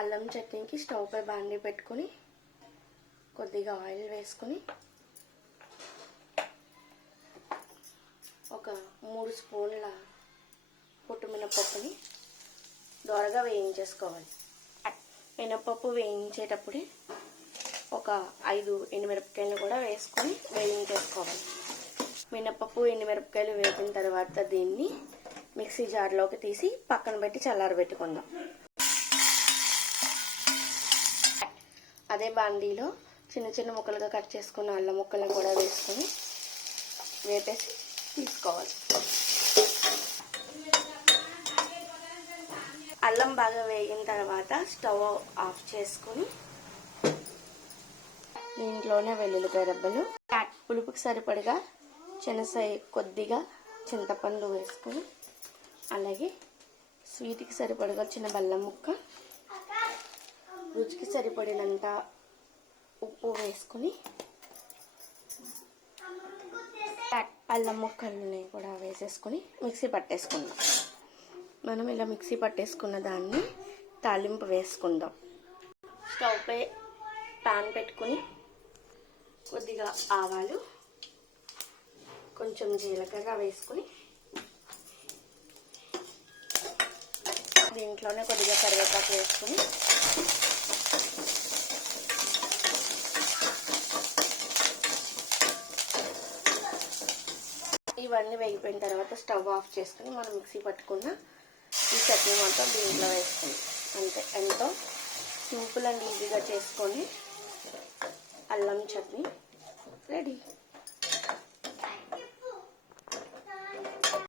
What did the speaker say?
అల్లం చట్నీకి స్టవ్ పై బాండీ పెట్టుకొని కొద్దిగా ఆయిల్ వేసుకొని ఒక 3 స్పూన్ల పొట్టు మినపప్పుని దోరగా వేయించేసుకోవాలి. మినపప్పు వేయించేటప్పుడే ఒక 5 ఎండుమిరపకాయలు కూడా వేసుకొని వేయించేసుకోవాలి. మినపప్పు ఎండుమిరపకాయలు వేగిన తర్వాత దీన్ని మిక్సీ జార్లోకి తీసి పక్కన పెట్టి చల్లారబెట్టుకుందాం. అదే బాండీలో చిన్న చిన్న ముక్కలుగా కట్ చేసుకున్న అల్లం ముక్కలను కూడా వేసుకొని వేపేసి తీసుకోవాలి. అల్లం బాగా వేగిన తర్వాత స్టవ్ ఆఫ్ చేసుకుని దీంట్లోనే వెల్లుల్లిపాయ రెబ్బలు, పులుపుకి సరిపడగా కొద్దిగా చింతపండు వేసుకొని, అలాగే స్వీట్కి సరిపడగా చిన్న బెల్లం ముక్క, రుచికి సరిపడినంత ఉప్పు వేసుకొని అల్లం ముక్కల్ని కూడా వేసేసుకొని మిక్సీ పట్టేసుకుందాం. మనం ఇలా మిక్సీ పట్టేసుకున్న దాన్ని తాలింపు వేసుకుందాం. స్టవ్ పై పాన్ పెట్టుకుని కొద్దిగా ఆవాలు, కొంచెం జీలకర్ర వేసుకుని దీంట్లోనే కొద్దిగా కరివేపాకు వేసుకుని ఇవన్నీ వేగిపోయిన తర్వాత స్టవ్ ఆఫ్ చేసుకుని మనం మిక్సీ పట్టుకున్న ఈ చట్నీ మొత్తం దీంట్లో వేసుకుని అంతే. ఎంతో సింపుల్ అండ్ ఈజీగా చేసుకొని అల్లం చట్నీ రెడీ.